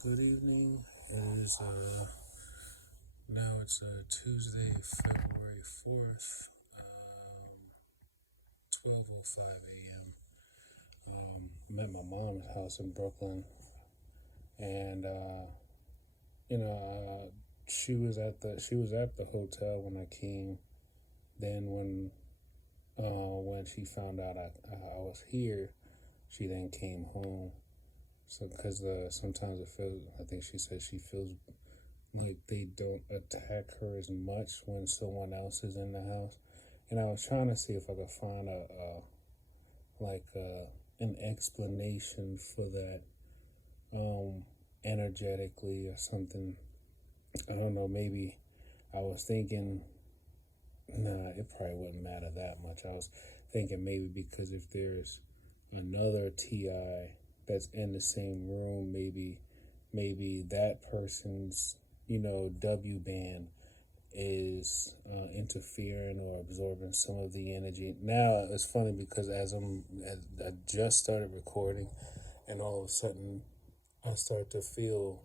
Good evening. It is now it's Tuesday, February 4th, 12:05 a.m. I'm at my mom's house in Brooklyn, and she was at the hotel when I came. Then when she found out I was here, she then came home. So because sometimes it feels, I think she said she feels like they don't attack her as much when someone else is in the house. And I was trying to see if I could find an explanation for that, energetically or something. I don't know. Maybe I was thinking, nah, it probably wouldn't matter that much. I was thinking maybe because if there's another Ti that's in the same room, maybe that person's W band is interfering or absorbing some of the energy. Now it's funny because as I just started recording, and all of a sudden I start to feel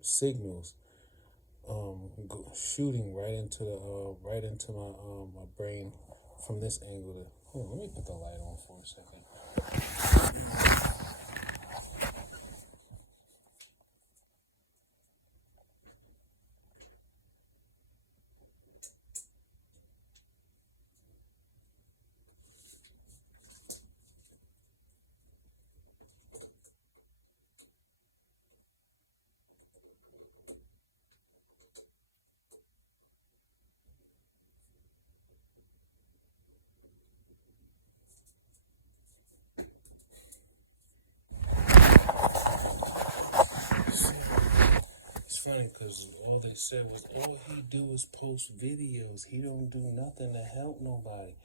signals shooting right into my brain from this angle. Hold on, let me put the light on for a second. It's funny because all they said was all he do is post videos. He don't do nothing to help nobody.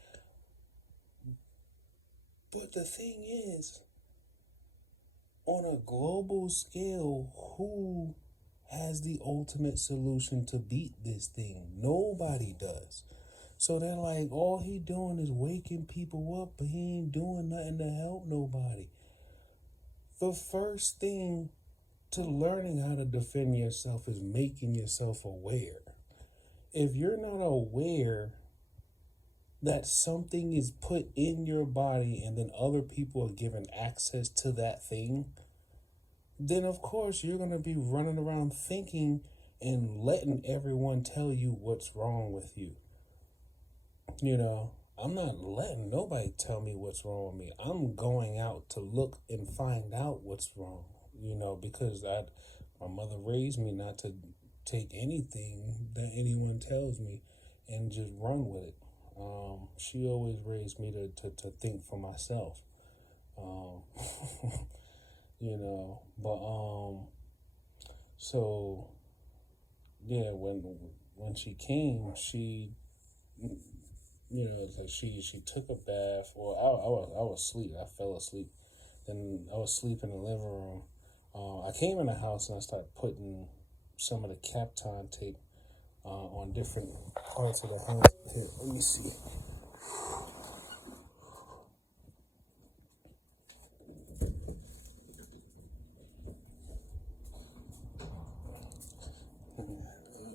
But the thing is, on a global scale, who has the ultimate solution to beat this thing? Nobody does. So they're like, all he doing is waking people up, but he ain't doing nothing to help nobody. The first thing to learning how to defend yourself is making yourself aware. If you're not aware that something is put in your body and then other people are given access to that thing, then of course you're going to be running around thinking and letting everyone tell you what's wrong with you. I'm not letting nobody tell me what's wrong with me. I'm going out to look and find out what's wrong, because my mother raised me not to take anything that anyone tells me and just run with it. She always raised me to think for myself. Um, so yeah, when she came, it's like she took a bath. Well, I was asleep. I fell asleep. Then I was asleep in the living room. I came in the house and I started putting some of the Kapton tape on different parts of the house. Here, let me see.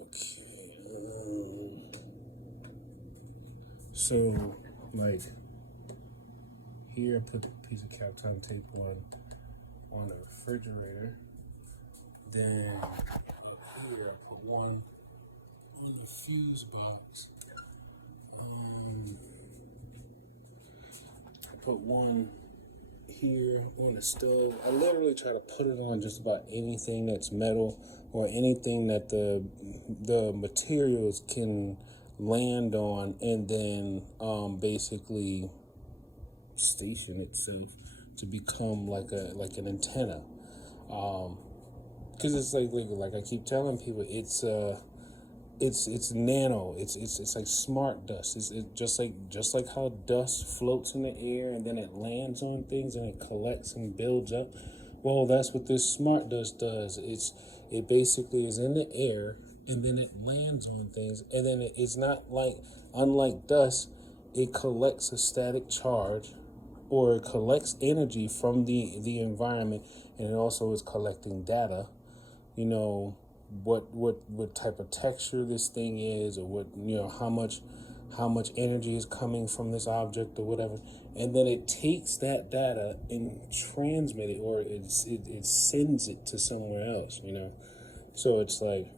Okay. So, like, here I put a piece of Kapton tape on the refrigerator. Then up here I put one on the fuse box. I put one here on the stove. I literally try to put it on just about anything that's metal or anything that the materials can land on, and then basically station itself to become like an antenna. Because it's like I keep telling people, it's nano. It's like smart dust. It's just like how dust floats in the air and then it lands on things and it collects and builds up. Well, that's what this smart dust does. It basically is in the air and then it lands on things, and then it's not like, unlike dust, it collects a static charge, or it collects energy from the environment, and it also is collecting data. You know, what type of texture this thing is, or what, you know, how much energy is coming from this object or whatever, and then it takes that data and transmit it, or it sends it to somewhere else. You know, so it's like,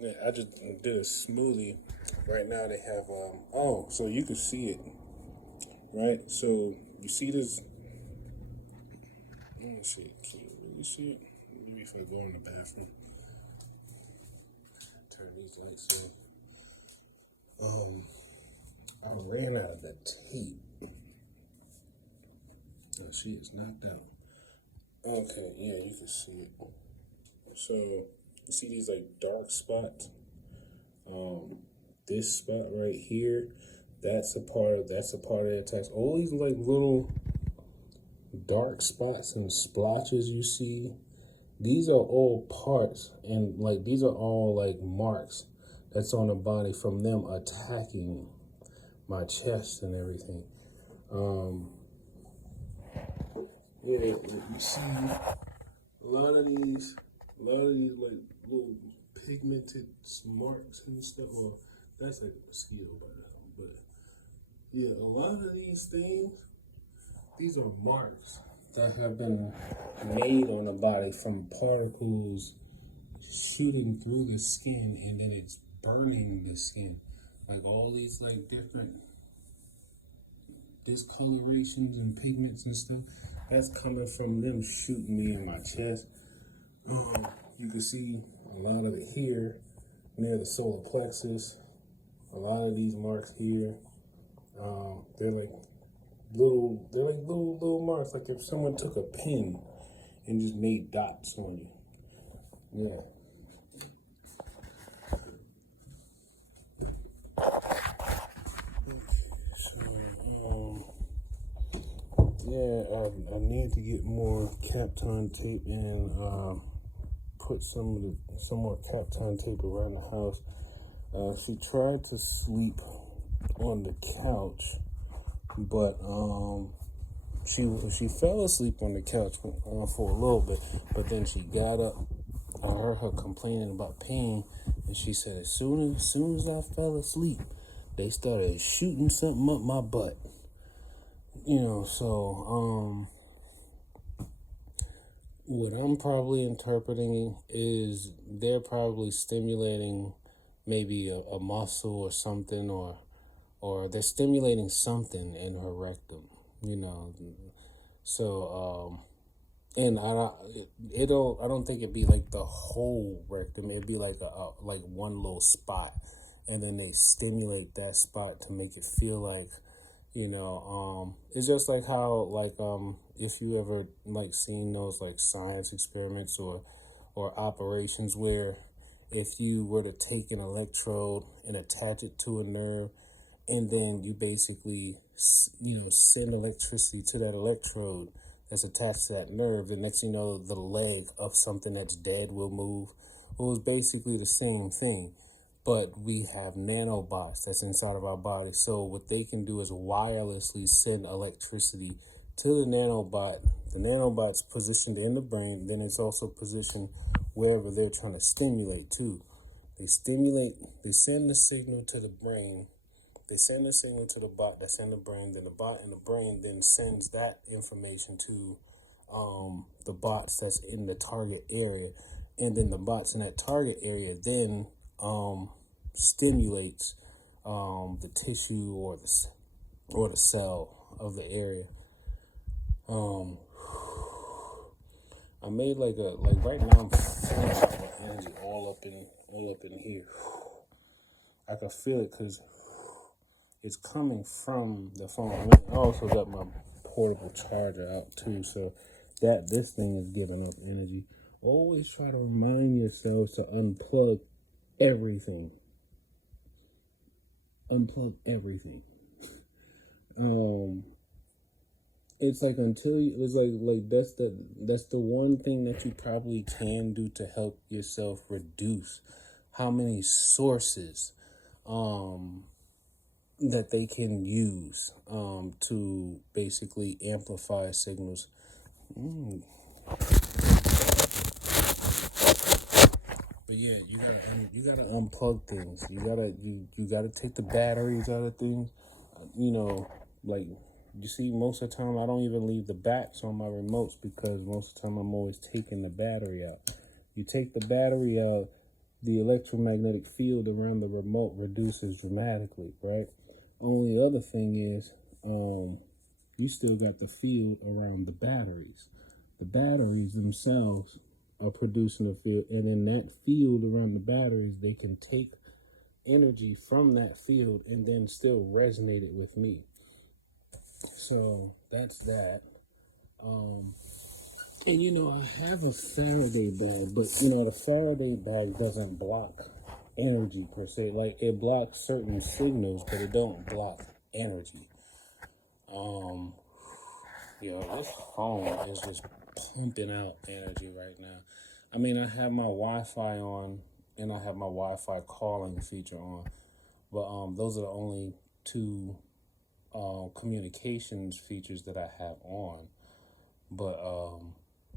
yeah, I just did a smoothie. Right now they have oh, so you can see it, right? So you see this. Let me see. Can you really see it? Maybe if I go in the bathroom, turn these lights on. I ran out of the tape. Oh, she is knocked out. Okay, yeah, you can see it. So you see these like dark spots. This spot right here, that's a part of the text. All these like little dark spots and splotches you see, these are all parts, and like these are all like marks that's on the body from them attacking my chest and everything. Yeah, you see a lot of these like little pigmented marks and stuff. Well, that's like a mosquito bite, but yeah, a lot of these things, these are marks that have been made on the body from particles shooting through the skin, and then it's burning the skin. Like all these like different discolorations and pigments and stuff, that's coming from them shooting me in my chest. You can see a lot of it here near the solar plexus. A lot of these marks here, they're like little marks, like if someone took a pen and just made dots on you. Yeah. I need to get more Kapton tape and put some more Kapton tape around the house. She tried to sleep on the couch, but she fell asleep on the couch for a little bit, but then she got up. I heard her complaining about pain, and she said as soon as I fell asleep, they started shooting something up my butt. You know, so what I'm probably interpreting is they're probably stimulating maybe a muscle or something, or they're stimulating something in her rectum, you know. So and I don't think it'd be like the whole rectum. It'd be like like one little spot, and then they stimulate that spot to make it feel like, you know, it's just like how, like, if you ever like seen those like science experiments or operations where if you were to take an electrode and attach it to a nerve, and then you basically, you know, send electricity to that electrode that's attached to that nerve, the next thing you know, the leg of something that's dead will move. Well, it's basically the same thing, but we have nanobots that's inside of our body. So what they can do is wirelessly send electricity to the nanobot. The nanobot's positioned in the brain, then it's also positioned wherever they're trying to stimulate to. They send the signal to the brain, they send the signal to the bot that's in the brain, then the bot in the brain then sends that information to the bots that's in the target area, and then the bots in that target area then stimulates the tissue or the cell of the area. I made like right now I'm feeling my energy all up in here. I can feel it because it's coming from the phone. I mean, I also got my portable charger out too, so this thing is giving up energy. Always try to remind yourselves to unplug everything. Unplug everything. It's like that's the one thing that you probably can do to help yourself reduce how many sources um, that they can use to basically amplify signals. Mm. But yeah, you gotta unplug things. You gotta take the batteries out of things. You know, like you see, most of the time I don't even leave the backs on my remotes because most of the time I'm always taking the battery out. You take the battery out, the electromagnetic field around the remote reduces dramatically, right? Only other thing is, you still got the field around the batteries. The batteries themselves are producing a field, and in that field around the batteries, they can take energy from that field and then still resonate it with me. So that's that. Um, and I have a Faraday bag, but the Faraday bag doesn't block energy per se. Like it blocks certain signals, but it don't block energy. Um, this phone is just pumping out energy right now. I mean, I have my Wi-Fi on, and I have my Wi-Fi calling feature on, but those are the only two communications features that I have on. But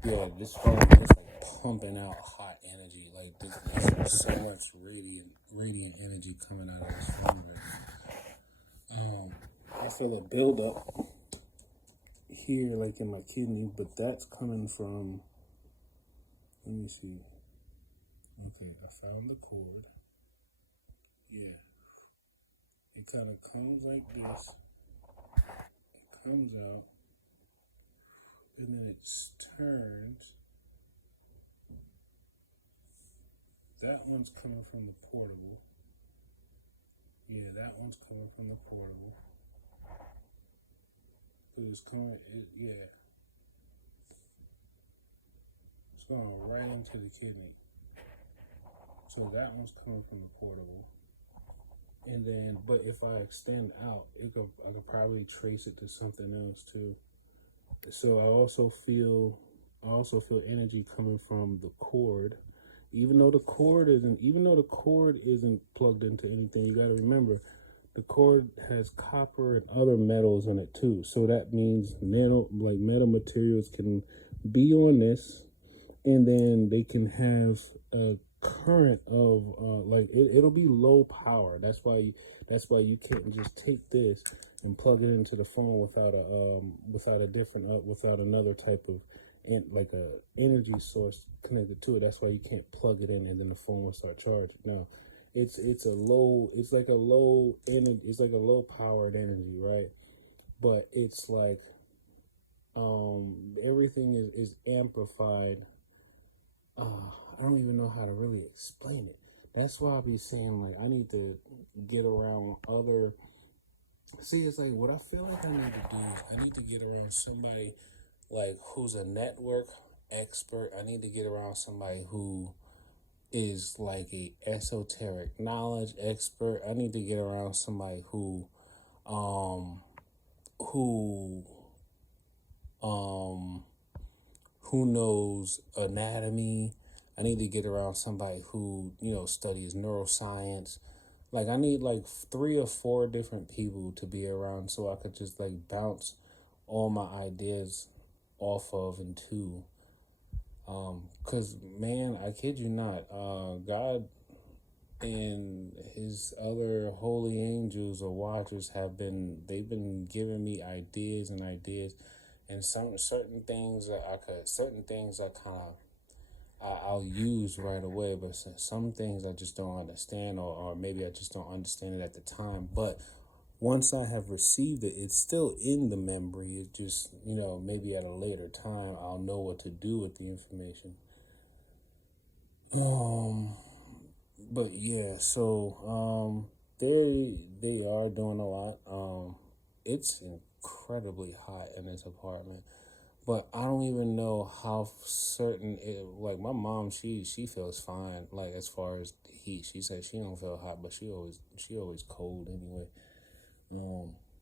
yeah, this phone is like pumping out hot energy. Like there's so much radiant energy coming out of this phone right now. I feel a buildup here, like in my kidney, but that's coming from. Let me see. Okay, I found the cord. Yeah, it kind of comes like this. It comes out, and then it turns. That one's coming from the portable. Yeah, that one's coming from the portable. But it's coming, yeah. It's going right into the kidney. So that one's coming from the portable. And then, but if I extend out, I could probably trace it to something else too. So I also feel energy coming from the cord. Even though the cord isn't plugged into anything, you got to remember the cord has copper and other metals in it too. So that means metal materials can be on this, and then they can have a current of it'll be low power. That's why you can't just take this and plug it into the phone without another type of like a energy source connected to it. That's why you can't plug it in and then the phone will start charging. No, it's like a low powered energy, right? But it's like everything is amplified. I don't even know how to really explain it. That's why I be saying like I need to get around other. See, it's like what I feel like I need to do is I need to get around somebody like who's a network expert. I need to get around somebody who is like a esoteric knowledge expert. I need to get around somebody um who um who knows anatomy. I need to get around somebody who, studies neuroscience. Like I need like 3 or 4 different people to be around so I could just like bounce all my ideas off of and to. Cause man, I kid you not, God and his other holy angels or watchers they've been giving me ideas and ideas, and certain things that I kind of I'll use right away, but some things I just don't understand, or maybe I just don't understand it at the time. But once I have received it, it's still in the memory. It just, maybe at a later time, I'll know what to do with the information. Um, but yeah, so they are doing a lot. It's incredibly hot in this apartment, but I don't even know how certain like my mom, she feels fine. Like as far as the heat, she says she don't feel hot, but she always cold anyway.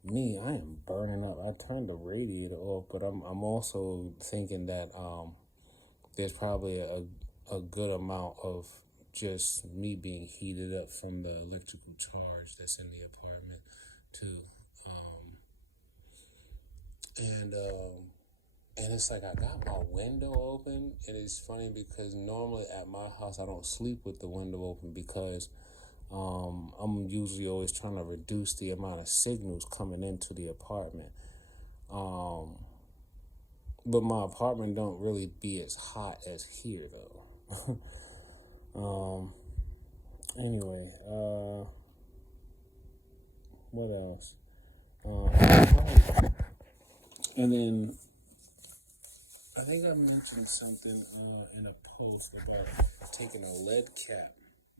Me, I am burning up. I turned the radiator off, but I'm also thinking that there's probably a good amount of just me being heated up from the electrical charge that's in the apartment too. Um, and it's like I got my window open, and it's funny because normally at my house I don't sleep with the window open because I'm usually always trying to reduce the amount of signals coming into the apartment. Um, but my apartment don't really be as hot as here though. Anyway, what else? And then I think I mentioned something in a post about taking a lead cap,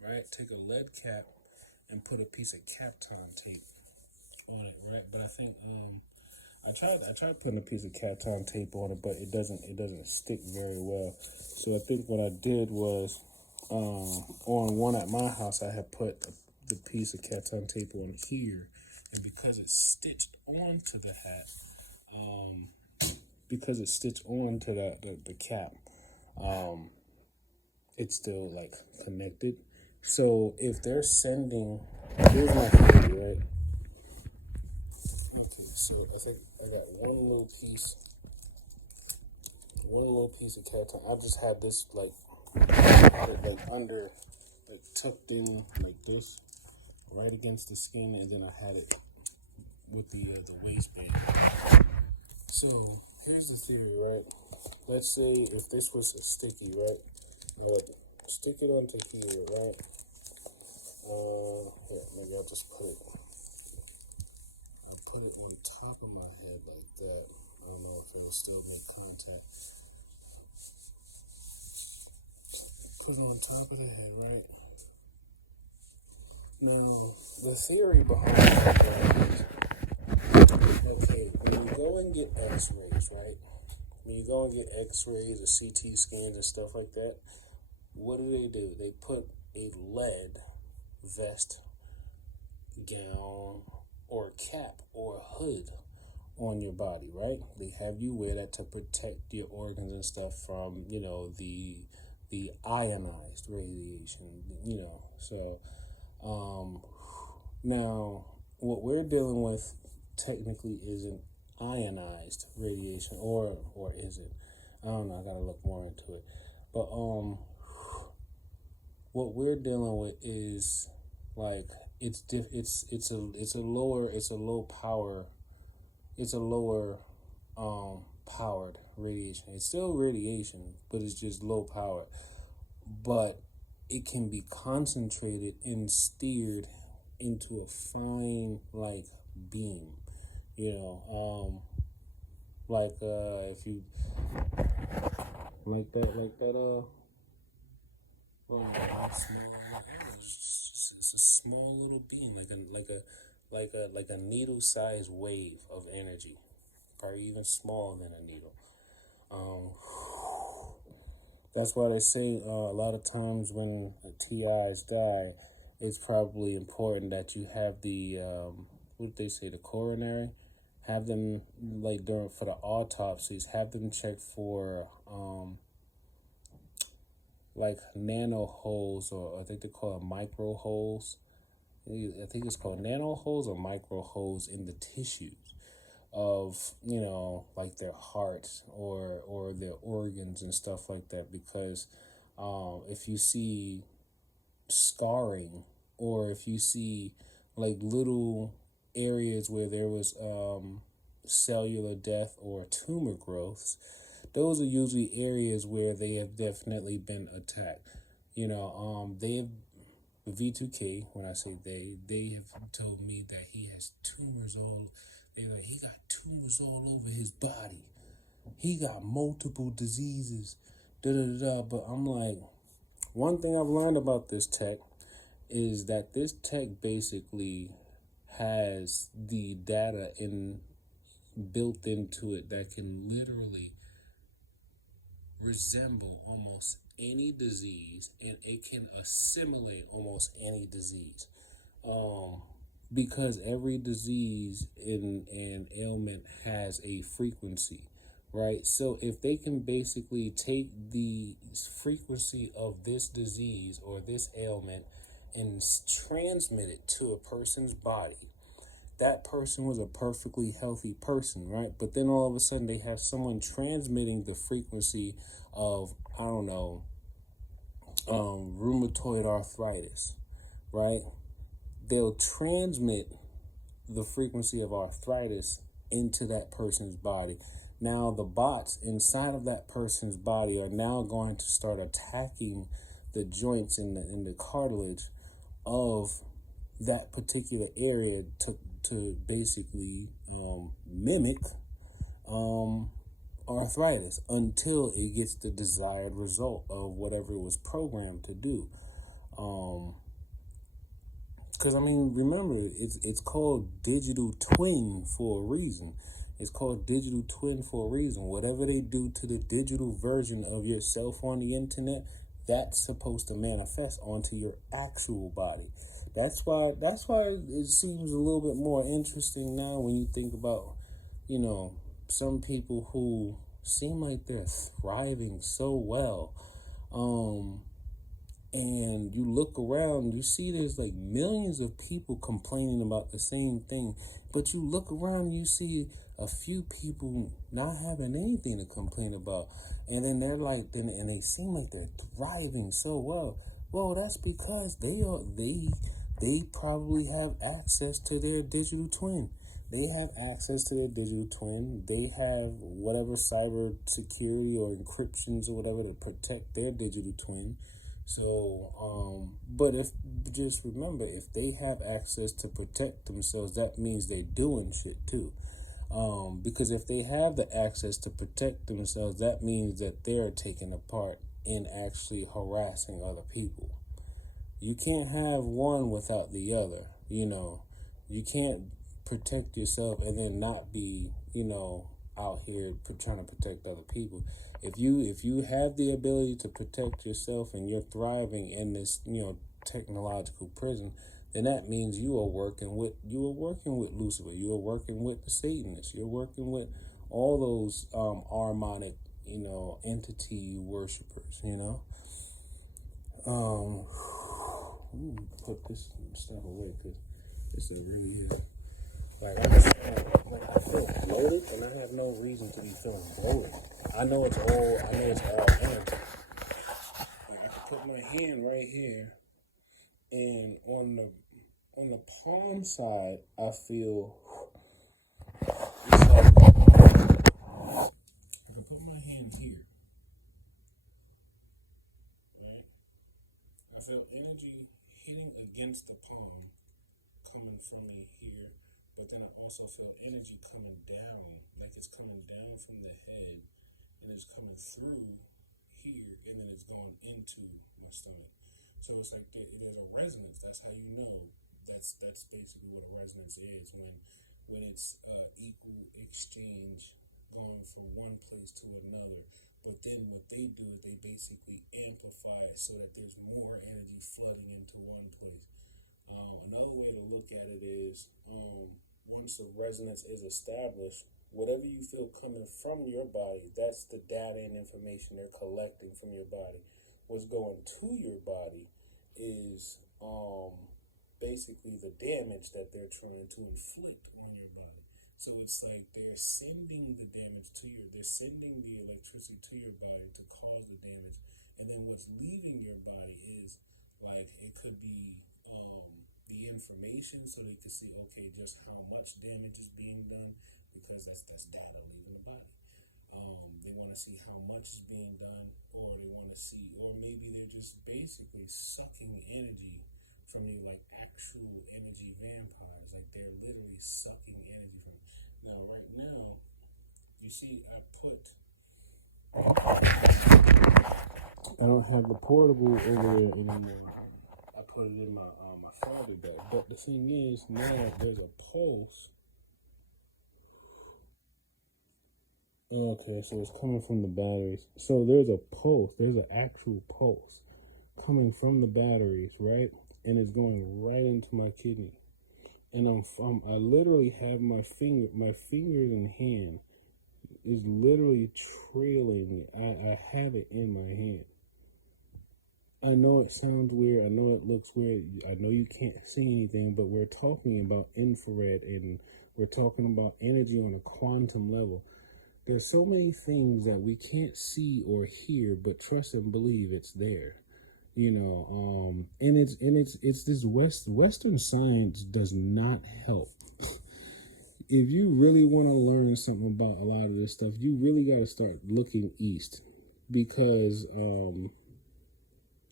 right? Take a lead cap and put a piece of Kapton tape on it, right? But I think I tried putting a piece of Kapton tape on it, but it doesn't stick very well. So I think what I did was on one at my house I had put the piece of Kapton tape on here, and because it's stitched onto the hat, because it's stitched onto the cap, it's still like connected. So if they're sending, here's my theory, right? Okay, so I think I got one little piece of Kapton. I just had this like under, like tucked in like this, right against the skin, and then I had it with the waistband. So here's the theory, right? Let's say if this was a sticky, right? Stick it onto here, right? Yeah, maybe I'll just put it on top of my head like that. I don't know if it'll still be contact. Put it on top of the head, right? Now, the theory behind that is, okay, when you go and get x-rays, right? When you go and get x-rays or CT scans and stuff like that, what do? They put a lead vest, gown, or cap or hood on your body, right? They have you wear that to protect your organs and stuff from, the ionized radiation, So, now what we're dealing with technically isn't ionized radiation, or is it? I don't know. I gotta look more into it. But what we're dealing with is like it's a lower powered radiation. It's still radiation, but it's just low powered. But it can be concentrated and steered into a fine like beam, if you like that it's a small little beam, like a needle-sized wave of energy, probably even smaller than a needle. That's why they say a lot of times when TIs die, it's probably important that you have the what they say, the coronary, have them like for the autopsies, have them check for like nano holes, or I think they call it micro holes. I think it's called nano holes or micro holes in the tissues of like their hearts or their organs and stuff like that, because if you see scarring, or if you see like little areas where there was cellular death or tumor growths, those are usually areas where they have definitely been attacked. They have V2K. When I say they have told me that he has tumors he got tumors all over his body. He got multiple diseases. Da da da. But I'm like, one thing I've learned about this tech is that this tech basically has the data built into it that can literally resemble almost any disease, and it can assimilate almost any disease. Because every disease and ailment has a frequency, right? So if they can basically take the frequency of this disease or this ailment and transmit it to a person's body, that person was a perfectly healthy person, right? But then all of a sudden they have someone transmitting the frequency of, I don't know, rheumatoid arthritis, right? They'll transmit the frequency of arthritis into that person's body. Now the bots inside of that person's body are now going to start attacking the joints in the cartilage of that particular area to basically mimic arthritis until it gets the desired result of whatever it was programmed to do. Because I mean, remember, it's called digital twin for a reason. It's called digital twin for a reason. Whatever they do to the digital version of yourself on the internet, that's supposed to manifest onto your actual body. That's why it seems a little bit more interesting now when you think about, you know, some people who seem like they're thriving so well. And you look around, you see there's like millions of people complaining about the same thing. But you look around, you see a few people not having anything to complain about. And then and they seem like they're thriving so well. Well, that's because they probably have access to their digital twin. They have access to their digital twin. They have whatever cyber security or encryptions or whatever to protect their digital twin. So, but just remember, if they have access to protect themselves, that means they're doing shit too. Because if they have the access to protect themselves, that means that they're taking a part in actually harassing other people. You can't have one without the other. You can't protect yourself and then not be, out here trying to protect other people. If you have the ability to protect yourself and you're thriving in this, technological prison, then that means you are working with Lucifer, you are working with the Satanists, you're working with all those Armonic, entity worshippers. Um, Put this stuff away because this is really is. I feel bloated, and I have no reason to be feeling bloated. I know it's all energy. Like I can put my hand right here, and on the palm side, I feel it's like I can put my hand here, right? I feel energy hitting against the palm, coming from me here, but then I also feel energy coming down, like it's coming down from the head, and it's coming through here, and then it's going into my stomach. So it's like there's a resonance. That's how you know. That's basically what a resonance is when it's equal exchange going from one place to another. But then what they do is they basically amplify it so that there's more energy flooding into one place. Another way to look at it is once the resonance is established, whatever you feel coming from your body, that's the data and information they're collecting from your body. What's going to your body is basically the damage that they're trying to inflict on your body. So it's like they're sending the damage they're sending the electricity to your body to cause the damage. And then what's leaving your body is like it could be the information so they can see, okay, just how much damage is being done because that's data leaving the body. They want to see how much is being done, or they want to see, or maybe they're just basically sucking energy from you, like actual energy vampires. Like they're literally sucking energy from you. Now, right now, you see, I don't have the portable over there anymore. I put it in my father bag. But the thing is, now there's a pulse. Okay, so it's coming from the batteries. So there's a pulse. There's an actual pulse coming from the batteries, right? And it's going right into my kidney. And I literally have my fingers and hand is literally trailing. I have it in my hand. I know it sounds weird. I know it looks weird. I know you can't see anything, but we're talking about infrared and we're talking about energy on a quantum level. There's so many things that we can't see or hear, but trust and believe it's there. And it's this Western science does not help. If you really want to learn something about a lot of this stuff, you really got to start looking east, because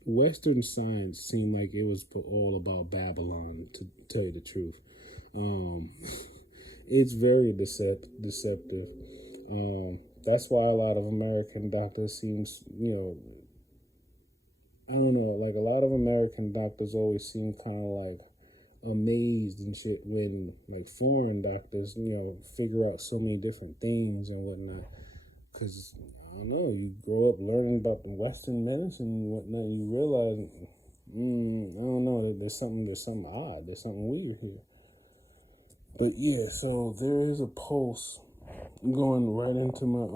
Western science seemed like it was all about Babylon, to tell you the truth. It's very deceptive. That's why a lot of American doctors seems, I don't know, like a lot of American doctors always seem kind of like amazed and shit when like foreign doctors, figure out so many different things and whatnot. Because, I don't know, you grow up learning about the Western medicine and whatnot, and you realize, I don't know, there's something odd, there's something weird here. But yeah, so there is a pulse going right into my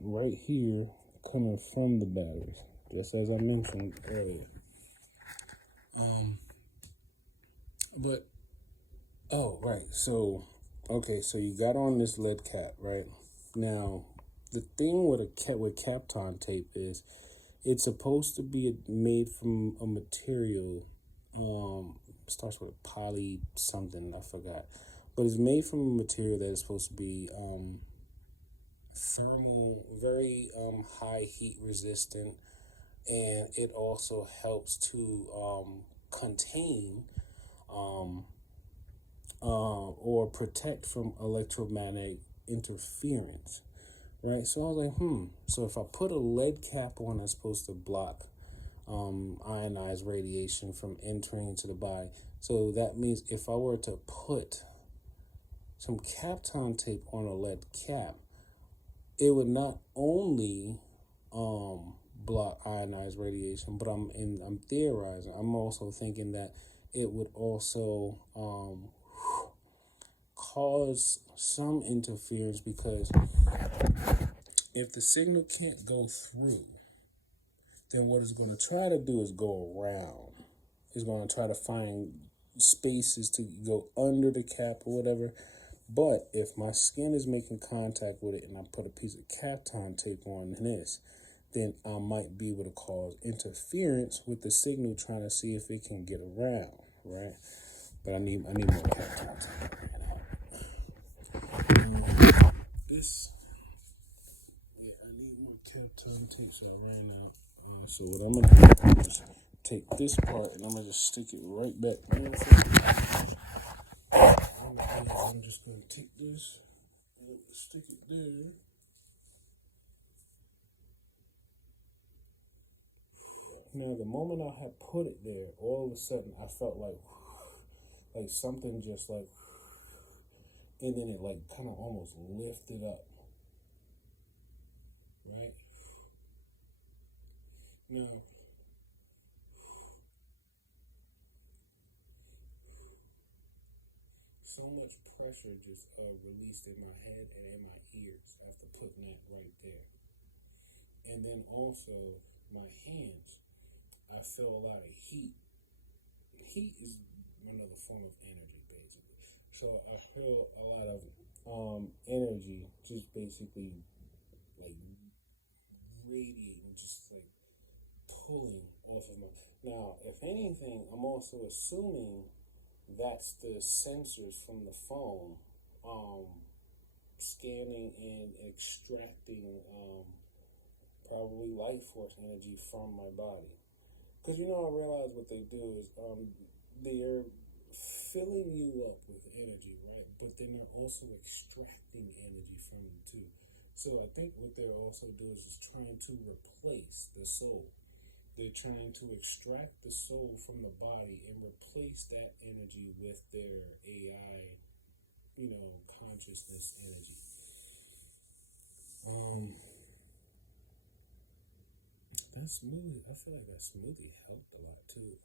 right here, coming from the batteries, just as I mentioned earlier. But oh right, so okay, so you got on this lead cap, right? Now, the thing with Kapton tape is, it's supposed to be made from a material, starts with a poly something, I forgot, but it's made from a material that is supposed to be thermal, very high heat resistant, and it also helps to contain or protect from electromagnetic interference, right? So I was like, so if I put a lead cap on that's supposed to block ionized radiation from entering into the body, so that means if I were to put some Kapton tape on a lead cap, it would not only block ionized radiation, but I'm theorizing. I'm also thinking that it would also cause some interference, because if the signal can't go through, then what it's going to try to do is go around. It's going to try to find spaces to go under the cap or whatever. But if my skin is making contact with it and I put a piece of Kapton tape on this, then I might be able to cause interference with the signal, trying to see if it can get around, right? But I need more Kapton tape right now. This, yeah, I need more Kapton tape, so I ran out. So what I'm gonna do is take this part and I'm gonna just stick it right back. I'm just gonna take this and stick it there. Now, the moment I had put it there, all of a sudden I felt like something just like, and then it like kind of almost lifted up, right? Now, so much pressure just released in my head and in my ears after putting it right there. And then also my hands, I feel a lot of heat. Heat is another form of energy, basically. So I feel a lot of energy just basically like radiating, just like pulling off of my. Now, if anything, I'm also assuming that's the sensors from the phone scanning and extracting probably life force energy from my body. Because I realize what they do is they're filling you up with energy, right? But then they're also extracting energy from you too. So I think what they're also doing is trying to replace the soul. They're trying to extract the soul from the body and replace that energy with their AI, consciousness energy. That smoothie, I feel like that smoothie helped a lot too.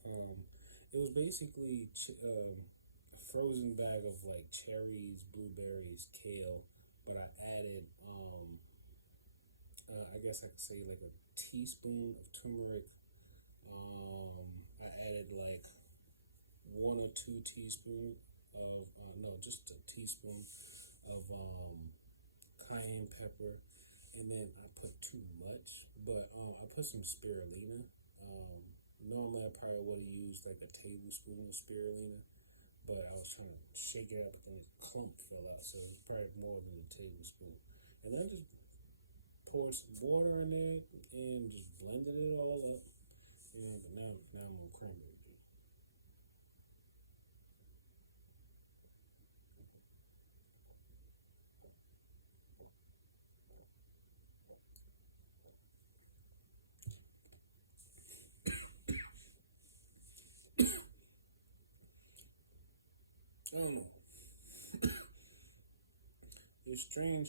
It was basically a frozen bag of like cherries, blueberries, kale, but I added, I guess I could say like a teaspoon of turmeric. I added like 1 or 2 teaspoons of, no, just a teaspoon of cayenne pepper, and then I put too much, but I put some spirulina. Um, Normally, I probably would have used like a tablespoon of spirulina, but I was trying to shake it up, and the clump fell out, so it's probably more than a tablespoon. And then I just poured some water in there and just blended it all up. And now I'm on cranberry juice. I don't know. It's strange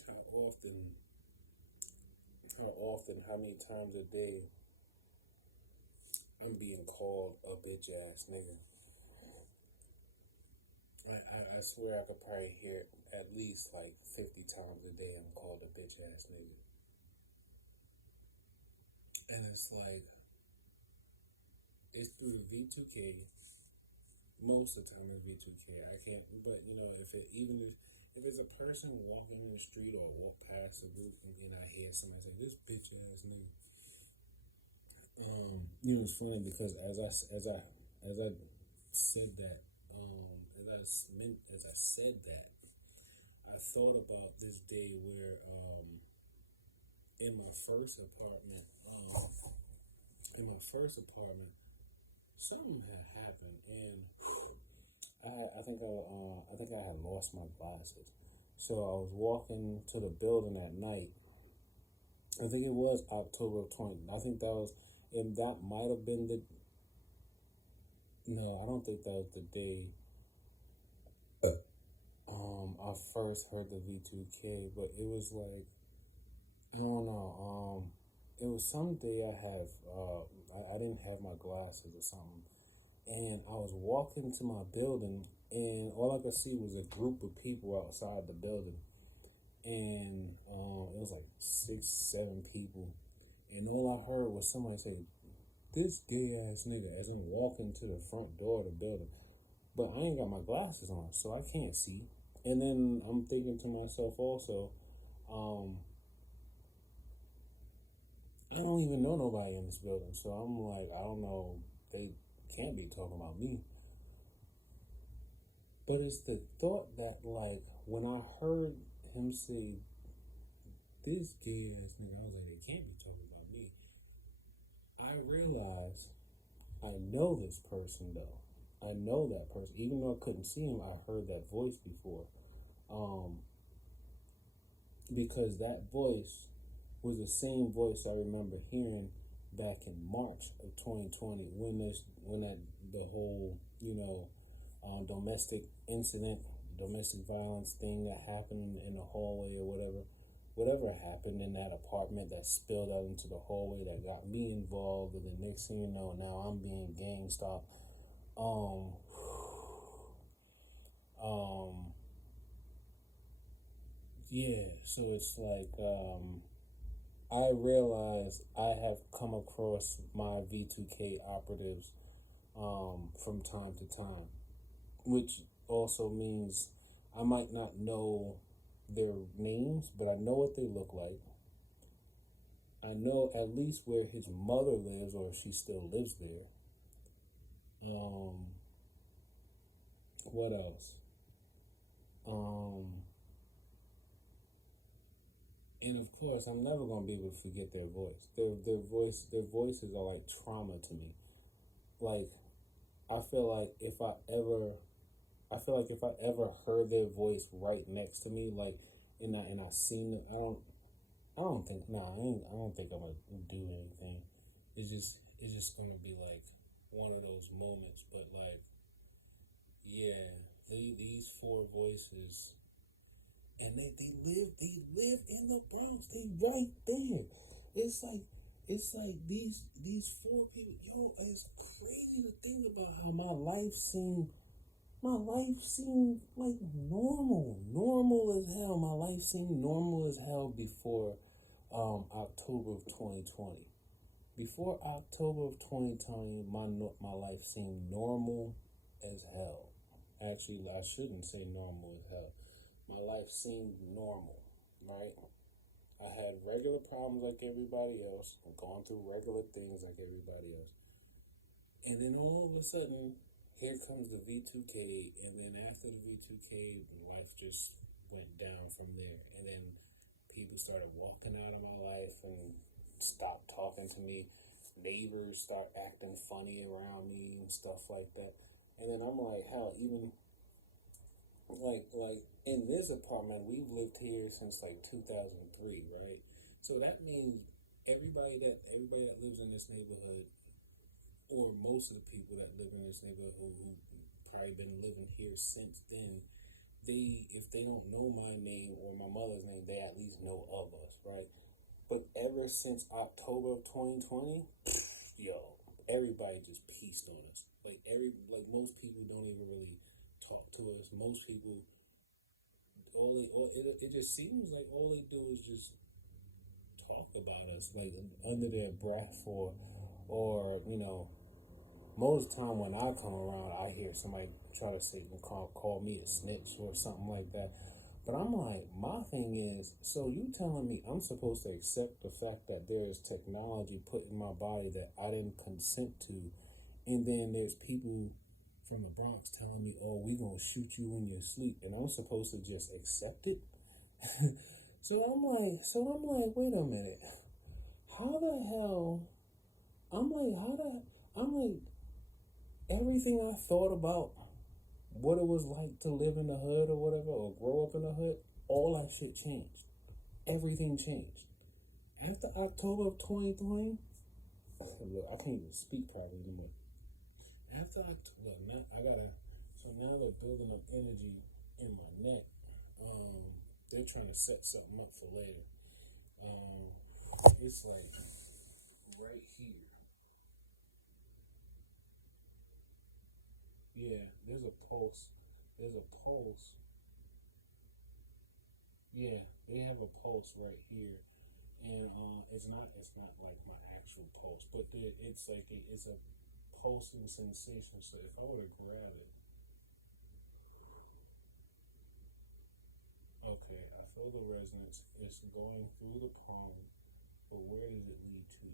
how many times a day I'm being called a bitch ass nigga. I swear I could probably hear it at least like 50 times a day. I'm called a bitch ass nigga. And it's like, it's through V2K. Most of the time it's V2K. I can't, but you know, if it's a person walking in the street or walk past a group and then I hear somebody say, this bitch ass nigga. You know, it's funny because as I said that, as I said that, I thought about this day where in my first apartment, something had happened, and I think I had lost my glasses. So I was walking to the building at night. I think it was October of 20. I think that was, and that might have been the. No, I don't think that was the day. I first heard the V2K, but it was like, I don't know. It was some day I didn't have my glasses or something, and I was walking to my building, and all I could see was a group of people outside the building, and it was like 6, 7 people, and all I heard was somebody say, "This gay ass nigga," as I'm walking to the front door of the building, but I ain't got my glasses on, so I can't see. And then I'm thinking to myself also, um, I don't even know nobody in this building, so I'm like, I don't know, they can't be talking about me. But it's the thought that, like, when I heard him say, this gay ass nigga, I was like, they can't be talking about me. I realized I know this person, though. I know that person. Even though I couldn't see him, I heard that voice before. Because that voice was the same voice I remember hearing back in March of 2020 when the whole, you know, domestic incident, domestic violence thing that happened in the hallway or whatever happened in that apartment that spilled out into the hallway that got me involved, and the next thing you know, now I'm being gang stalked. Um, um, yeah, so it's like, I realize I have come across my V2K operatives from time to time, which also means I might not know their names, but I know what they look like. I know at least where his mother lives, or if she still lives there. What else? Um, and of course, I'm never gonna be able to forget their voice. Their voices are like trauma to me. Like, I feel like if I ever heard their voice right next to me, like, and I seen it, I don't think, nah, I don't think I'm gonna do anything. It's just gonna be like one of those moments. But like, yeah, these four voices, and they live in the Bronx. They right there. It's like these four people. Yo, it's crazy to think about how my life seemed like normal as hell. My life seemed normal as hell before October of 2020. Before October of 2020, my life seemed normal as hell. Actually, I shouldn't say normal as hell. My life seemed normal, right? I had regular problems like everybody else, going through regular things like everybody else. And then all of a sudden, here comes the V2K, and then after the V2K, life just went down from there. And then people started walking out of my life and stopped talking to me. Neighbors start acting funny around me and stuff like that. And then I'm like, hell, even like in this apartment, we've lived here since like 2003, right? So that means everybody that lives in this neighborhood, or most of the people that live in this neighborhood who probably been living here since then, if they don't know my name or my mother's name, they at least know of us, right? But ever since October of 2020, yo, everybody just pieced on us. Like most people don't even really talk to us. Most people it just seems like all they do is just talk about us, like under their breath, or most of the time when I come around, I hear somebody try to say call me a snitch or something like that. But I'm like, my thing is, so you telling me I'm supposed to accept the fact that there is technology put in my body that I didn't consent to, and then there's people from the Bronx telling me, oh, we gonna shoot you in your sleep, and I'm supposed to just accept it? So I'm like, wait a minute. How the hell? I'm like, everything I thought about what it was like to live in the hood or whatever, or grow up in the hood, all that shit changed. Everything changed. After October of 2020, look, I can't even speak properly anymore. After October, now they're building up energy in my neck. They're trying to set something up for later. It's like right here. Yeah, there's a pulse. Yeah, they have a pulse right here, and it's not like my actual pulse, but it's like it's a pulsing sensation. So if I were to grab it, okay, I feel the resonance. It's going through the palm, but where does it lead to?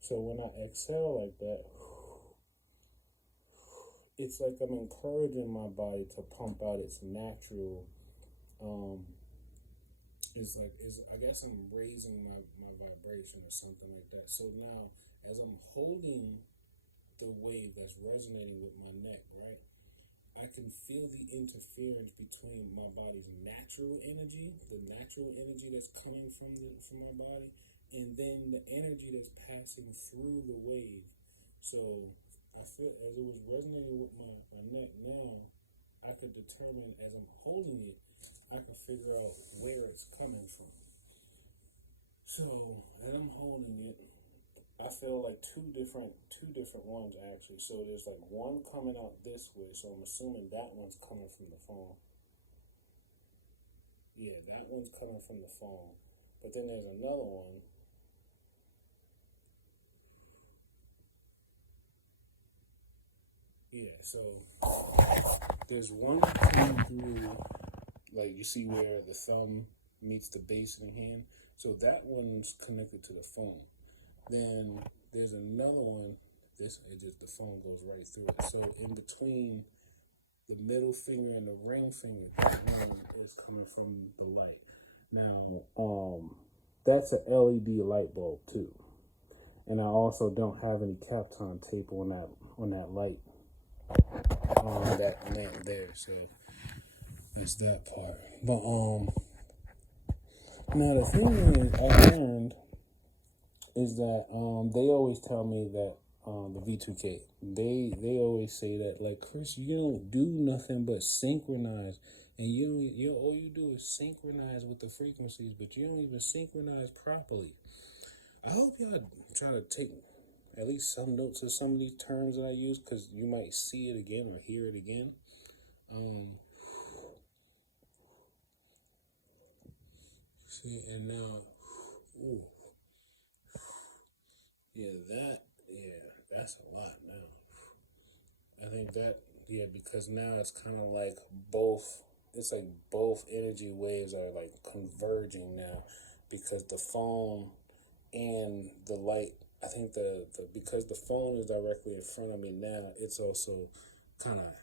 So when I exhale like that, it's like I'm encouraging my body to pump out its natural. I guess I'm raising my vibration or something like that. So now, as I'm holding the wave that's resonating with my neck, right, I can feel the interference between my body's natural energy, the natural energy that's coming from my body, and then the energy that's passing through the wave. So I feel as it was resonating with my neck now, I could determine as I'm holding it, I can figure out where it's coming from. So as I'm holding it, I feel like two different ones actually. So there's like one coming out this way, so I'm assuming that one's coming from the phone. Yeah, that one's coming from the phone. But then there's another one. Yeah, so there's one coming through, like you see where the thumb meets the base of the hand. So that one's connected to the phone. Then there's another one. The phone goes right through it. So in between the middle finger and the ring finger, that one is coming from the light. Now, that's an LED light bulb too. And I also don't have any Kapton tape on that light. That lamp there. So that's that part. But now the thing is, I learned is that they always tell me that the V2K, they always say that, like, Chris, you don't do nothing but synchronize, and you all you do is synchronize with the frequencies, but you don't even synchronize properly. I hope y'all try to take at least some notes of some of these terms that I use, because you might see it again or hear it again. See, and now, ooh, that's a lot now. I think that, because now it's kind of like both, it's like both energy waves are like converging now, because the phone and the light, I think because the phone is directly in front of me now, it's also kind of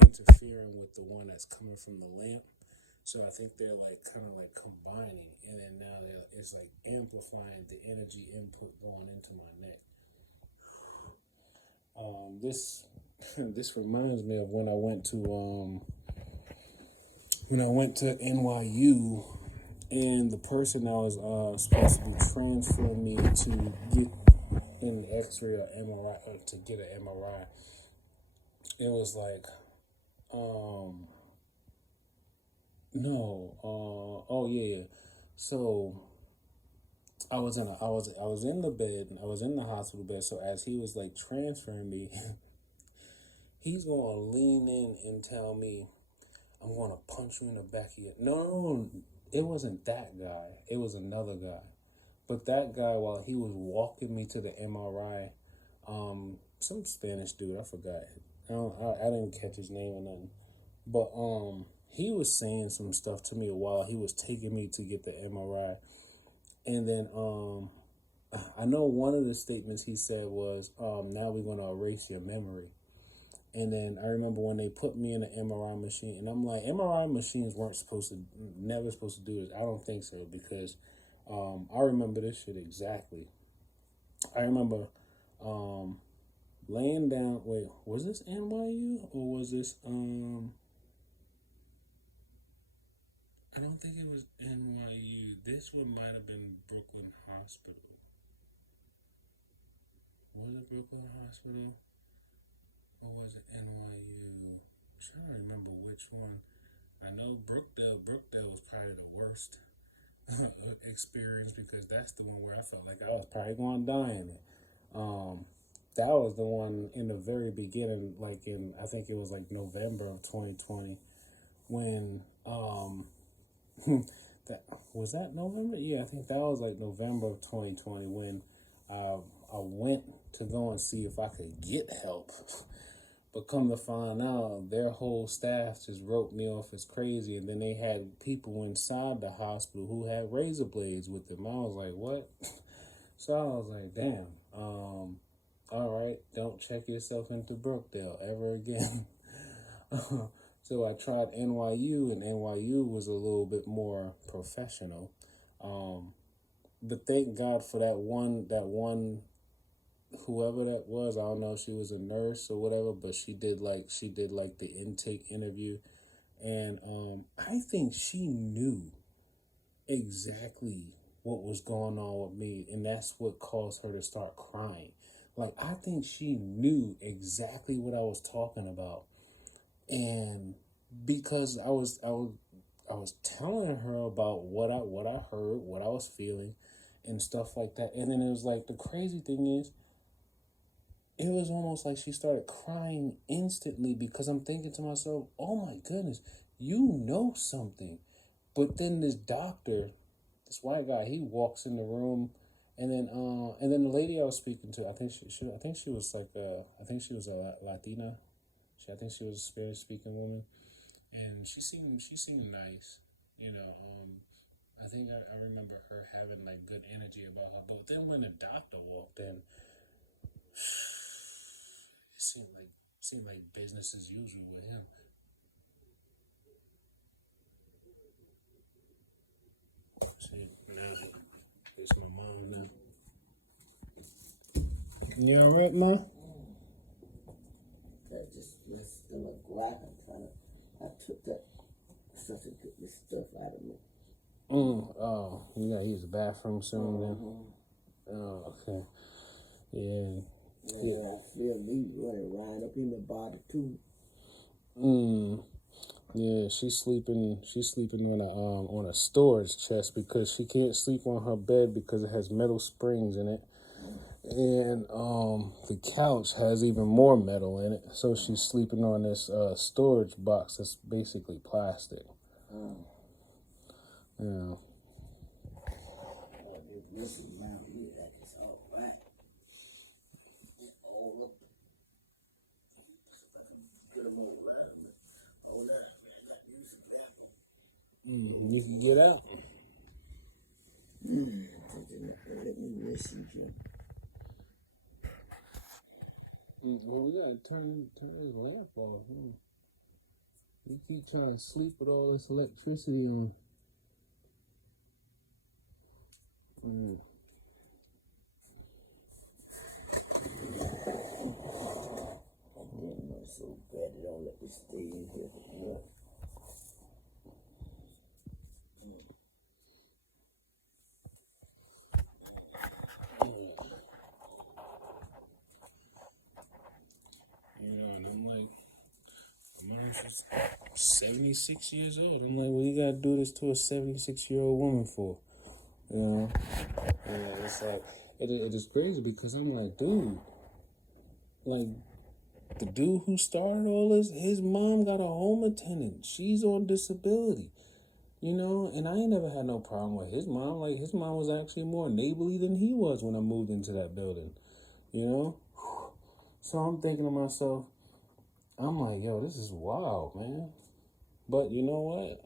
interfering with the one that's coming from the lamp. So I think they're like kind of like combining, and then now it's like amplifying the energy input going into my neck. This this reminds me of when I went to NYU, and the person that was supposed to be transferring me to get an X-ray or MRI, or to get an MRI, it was like, no, oh yeah. So I was in the bed, I was in the hospital bed. So as he was like transferring me, he's gonna lean in and tell me, "I'm gonna punch you in the back of your." No, it wasn't that guy. It was another guy. But that guy, while he was walking me to the MRI, some Spanish dude, I forgot. I didn't catch his name or nothing. But he was saying some stuff to me while he was taking me to get the MRI. And then I know one of the statements he said was, now we're gonna erase your memory. And then I remember when they put me in an MRI machine, and I'm like, MRI machines never supposed to do this. I don't think so, because I remember this shit exactly. I remember laying down. Wait, was this NYU or was this? I don't think it was NYU. This one might have been Brooklyn Hospital. Was it Brooklyn Hospital? Or was it NYU? I'm trying to remember which one. I know Brookdale was probably the worst experience, because that's the one where I felt like I was probably going to die in it. That was the one in the very beginning, like I think it was like November of 2020, when that was that November. Yeah, I think that was like November of 2020 when I went to go and see if I could get help. But come to find out, their whole staff just wrote me off as crazy, and then they had people inside the hospital who had razor blades with them. I was like, what? So I was like, damn. All right, don't check yourself into Brookdale ever again. So I tried NYU, and NYU was a little bit more professional. But thank God for that one whoever that was. I don't know if she was a nurse or whatever, but she did like the intake interview, and I think she knew exactly what was going on with me, and that's what caused her to start crying. Like, I think she knew exactly what I was talking about, and because I was telling her about what I heard, what I was feeling, and stuff like that. And then it was like, the crazy thing is, it was almost like she started crying instantly, because I'm thinking to myself, oh my goodness, you know something. But then this doctor, this white guy, he walks in the room, and then the lady I was speaking to, I think she was like a Latina. I think she was a Spanish speaking woman, and she seemed nice, you know. I think I remember her having like good energy about her. But then when the doctor walked in, it seemed like business as usual with him. See, now it's my mom now. You all right, ma? That just my stomach black. I took that stuff to get this stuff out of me. Oh, you gotta use the bathroom soon then? Oh, okay. Yeah. Yeah, I feel me running right up in the body too. Yeah, she's sleeping on a storage chest, because she can't sleep on her bed because it has metal springs in it. And the couch has even more metal in it, so she's sleeping on this storage box that's basically plastic. Yeah. This is around here, like it's all right. It's all up. Get them all around. All that. I got music apple. You can get out. Let me listen to you. Well, we gotta turn his lamp off. You keep trying to sleep with all this electricity on. I didn't know so bad they don't let me stay in here for what? And I'm like, she's 76 years old. I'm like, well, you gotta do this to a 76-year-old woman for? You know? Yeah, it's like, it is crazy because I'm like, dude, like, the dude who started all this, his mom got a home attendant. She's on disability. You know, and I ain't never had no problem with his mom. Like, his mom was actually more neighborly than he was when I moved into that building. You know? So I'm thinking to myself, I'm like, yo, this is wild, man. But you know what?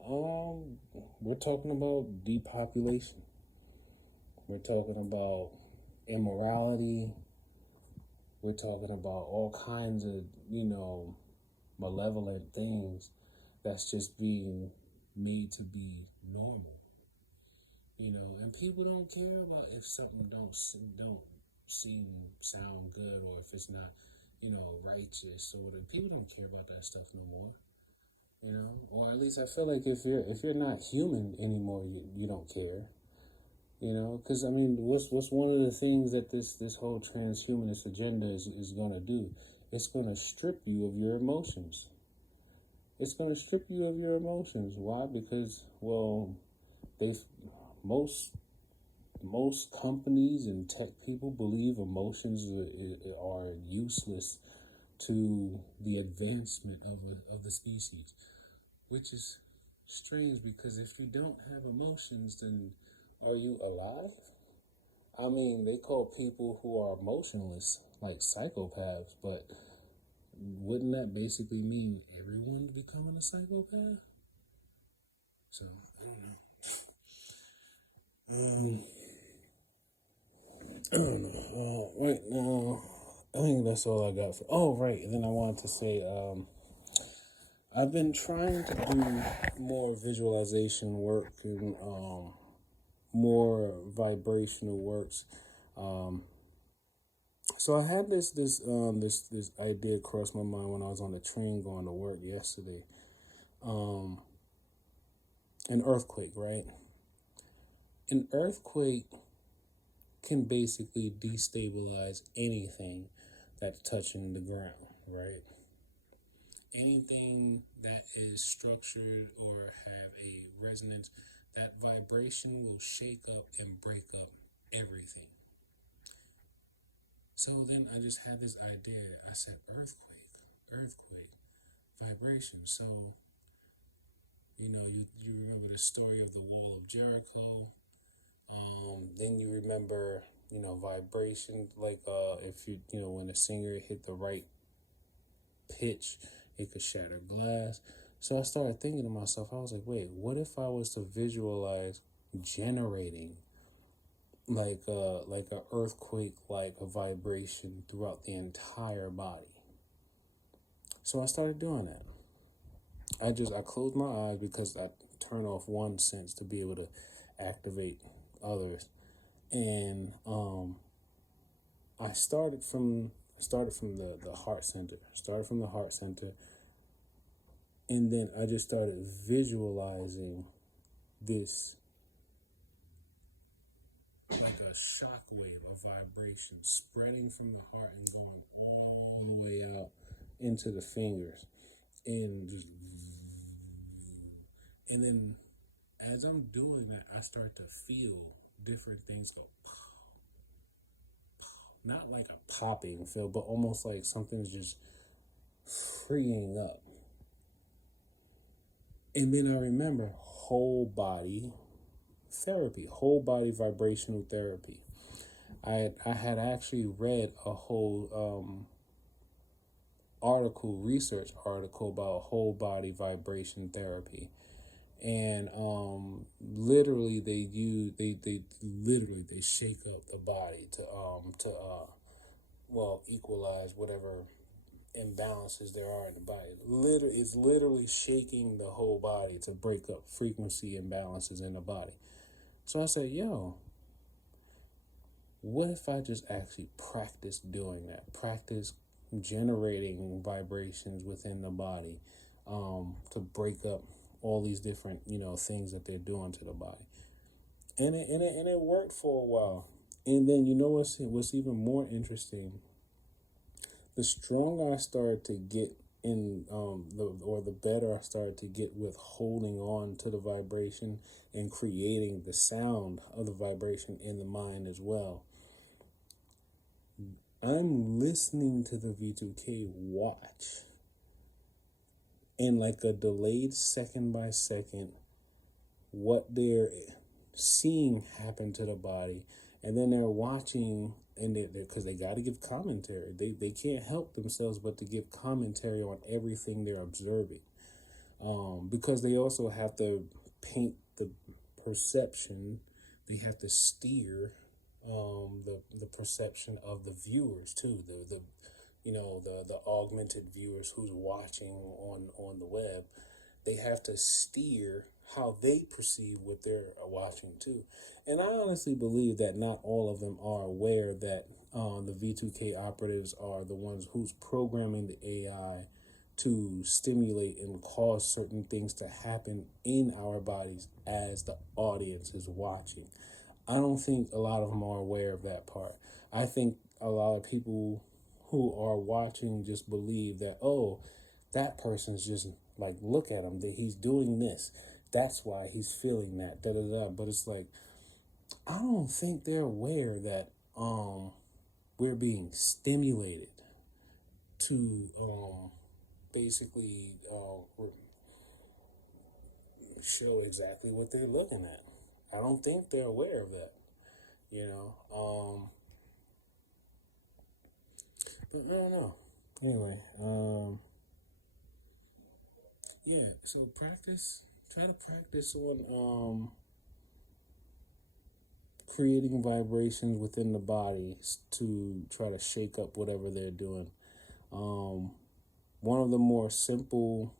We're talking about depopulation. We're talking about immorality. We're talking about all kinds of, malevolent things that's just being made to be normal. And people don't care about if something don't sound good, or if it's not, righteous, or whatever. People don't care about that stuff no more. Or at least I feel like if you're not human anymore, you don't care. Because I mean, what's one of the things that this whole transhumanist agenda is gonna do? It's gonna strip you of your emotions. It's gonna strip you of your emotions. Why? Because, well, most companies and tech people believe emotions are useless to the advancement of the species, which is strange, because if you don't have emotions, then are you alive? I mean, they call people who are emotionless like psychopaths, but wouldn't that basically mean everyone's becoming a psychopath? So, I don't know. Right now, I think that's all I got for. Oh, right. And then I wanted to say, I've been trying to do more visualization work and more vibrational works. So I had this idea cross my mind when I was on the train going to work yesterday. An earthquake, right? An earthquake can basically destabilize anything that's touching the ground, right? Anything that is structured or have a resonance, that vibration will shake up and break up everything. So then I just had this idea. I said, earthquake, vibration. So, you remember the story of the Wall of Jericho. Then you remember, vibration, like if when a singer hit the right pitch, it could shatter glass. So I started thinking to myself, I was like, wait, what if I was to visualize generating like a earthquake, like a vibration throughout the entire body? So I started doing that. I closed my eyes because I turn off one sense to be able to activate others. And I started from the heart center. Started from the heart center. And then I just started visualizing this like a shock wave of vibration spreading from the heart and going all the way out into the fingers. And then as I'm doing that, I start to feel different things go pow, pow. not like a popping feel, but almost like something's just freeing up. And then I remember whole body therapy, whole body vibrational therapy. I had actually read a whole research article about whole body vibration therapy, and literally they shake up the body to equalize whatever imbalances there are in the body. It's literally shaking the whole body to break up frequency imbalances in the body. So I said, yo, what if I just actually practice doing that? Practice generating vibrations within the body to break up all these different, things that they're doing to the body. And it worked for a while. And then what's even more interesting, the stronger I started to get in the better I started to get with holding on to the vibration and creating the sound of the vibration in the mind as well. I'm listening to the V2K watch in like a delayed second by second what they're seeing happen to the body, and then they're watching, and because they got to give commentary. They can't help themselves but to give commentary on everything they're observing, because they also have to paint the perception. They have to steer the perception of the viewers too, the augmented viewers who's watching on the web. They have to steer how they perceive what they're watching too. And I honestly believe that not all of them are aware that the V2K operatives are the ones who's programming the AI to stimulate and cause certain things to happen in our bodies as the audience is watching. I don't think a lot of them are aware of that part. I think a lot of people who are watching just believe that, oh, that person's just like, look at him, that he's doing this. That's why he's feeling that, da da da. But it's like, I don't think they're aware that we're being stimulated to basically show exactly what they're looking at. I don't think they're aware of that, but I don't know. Anyway, yeah, so try to practice on creating vibrations within the body to try to shake up whatever they're doing. One of the more simple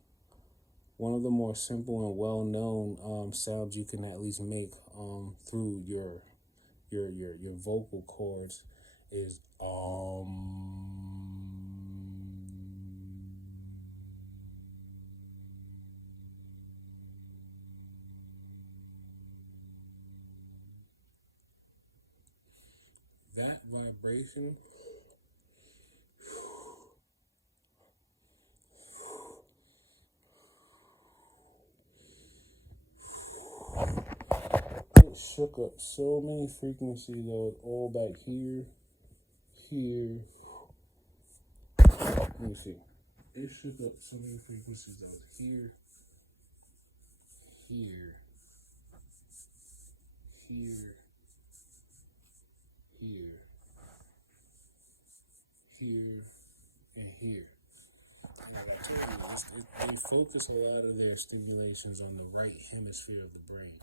and well-known sounds you can at least make through your vocal cords is that vibration. It shook up so many frequencies though, all back here. Let me see. It shook up so many frequencies though, here, here, here, and here. And like I told you, they focus a lot of their stimulations on the right hemisphere of the brain.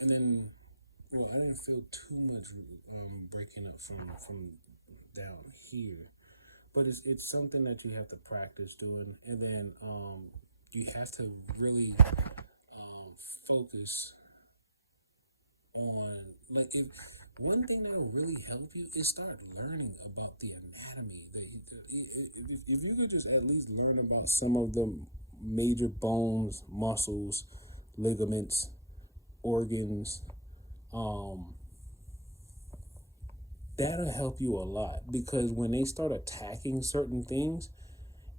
And then, I didn't feel too much breaking up from down here, but it's something that you have to practice doing, and then you have to really focus on, like, if one thing that will really help you is start learning about the anatomy. If you could just at least learn about some of the major bones, muscles, ligaments, organs, that'll help you a lot, because when they start attacking certain things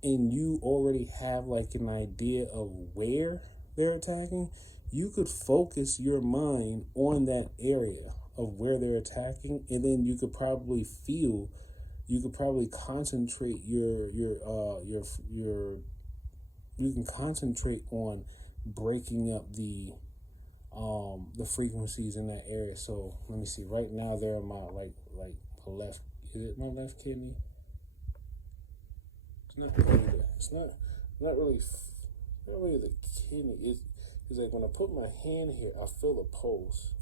and you already have like an idea of where they're attacking, you could focus your mind on that area of where they're attacking, and then you could probably concentrate you can concentrate on breaking up the frequencies in that area. So let me see. Right now they're on my like my left. Is it my left kidney? It's not really. It's not really. Not really the kidney. It's like when I put my hand here, I feel a pulse,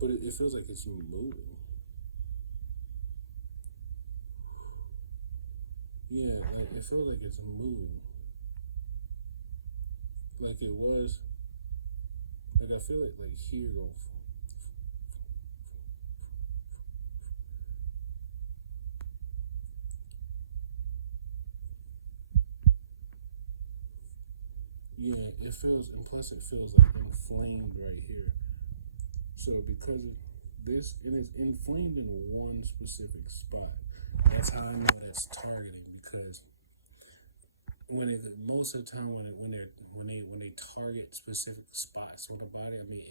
but it feels like it's moving. Yeah, like it feels like it's moving. Like it was. Like I feel like here goes. Yeah, it feels, and plus it feels like inflamed right here. So because of this, and it's inflamed in one specific spot. That's how I know that's targeting, because when it most of the time when they target specific spots on the body, I mean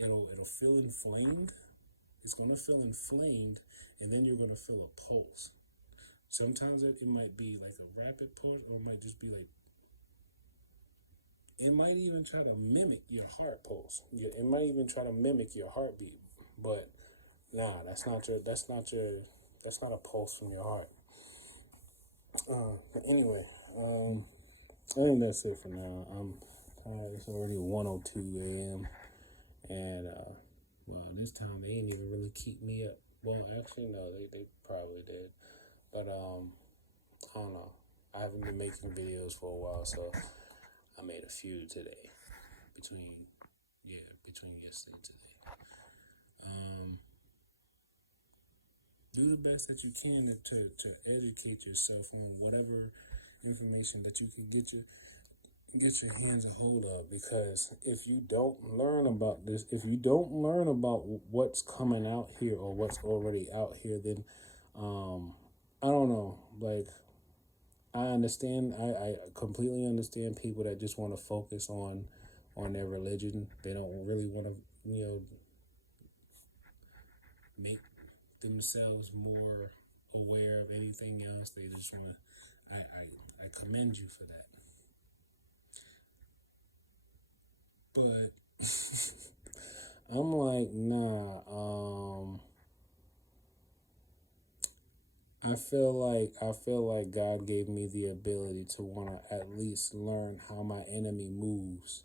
it'll feel inflamed. It's gonna feel inflamed, and then you're gonna feel a pulse. Sometimes it might be like a rapid pulse, or it might just be like, it might even try to mimic your heart pulse. It might even try to mimic your heartbeat. But nah, that's not a pulse from your heart. But anyway, I think that's it for now. I'm tired. It's already 1:02 a.m. and well, this time they didn't even really keep me up. Well, actually, no, they probably did. But I don't know. I haven't been making videos for a while, so I made a few today. Between yesterday and today. Do the best that you can to educate yourself on whatever information that you can get your hands a hold of, because if you don't learn about this, if you don't learn about what's coming out here or what's already out here, then I don't know, like I completely understand people that just want to focus on their religion. They don't really want to, make themselves more aware of anything else. They just want to. I commend you for that. But I'm like, nah. I feel like God gave me the ability to want to at least learn how my enemy moves.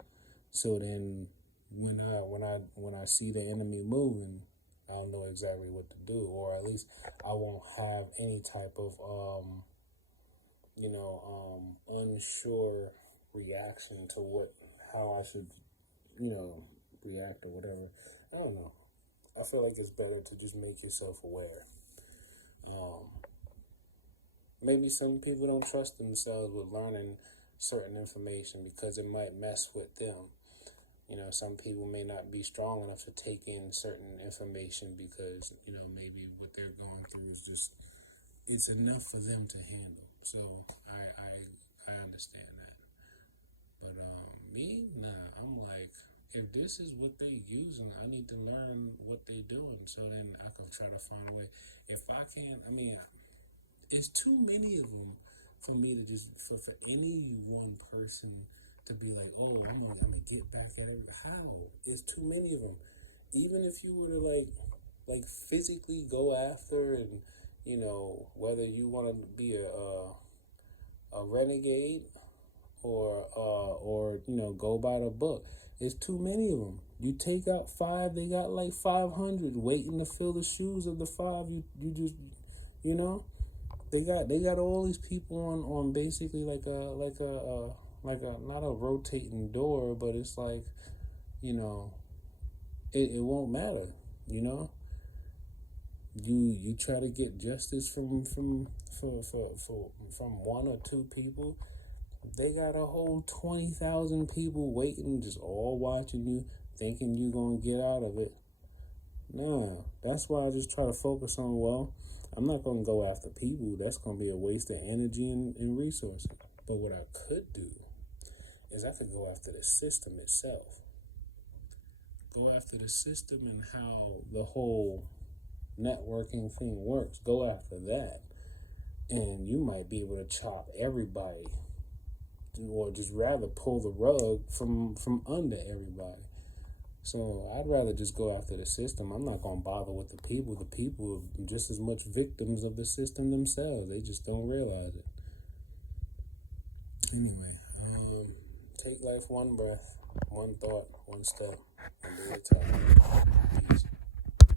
So then, when I see the enemy moving, I'll know exactly what to do, or at least I won't have any type of unsure reaction to how I should, react or whatever. I don't know. I feel like it's better to just make yourself aware. Maybe some people don't trust themselves with learning certain information because it might mess with them. Some people may not be strong enough to take in certain information because, maybe what they're going through is just, it's enough for them to handle. So I understand that. But me, nah, I'm like, if this is what they using, I need to learn what they doing so then I can try to find a way. If I can't, I mean, it's too many of them for me to just, for any one person to be like, oh, I'm gonna get back at it. How? It's too many of them. Even if you were to like physically go after, and whether you want to be a renegade or go by the book, it's too many of them. You take out 5, they got like 500 waiting to fill the shoes of the 5. You just they got all these people on basically like a not a rotating door, but it's like, it won't matter, You try to get justice from one or two people. They got a whole 20,000 people waiting, just all watching you, thinking you gonna get out of it. Nah, that's why I just try to focus on, well, I'm not gonna go after people. That's gonna be a waste of energy and resources. But what I could do is I could go after the system itself. Go after the system and how the whole networking thing works. Go after that. And you might be able to chop everybody, or just rather pull the rug from under everybody. So I'd rather just go after the system. I'm not going to bother with the people. The people are just as much victims of the system themselves. They just don't realize it. Anyway, take life one breath, one thought, one step, one day at a time. Peace.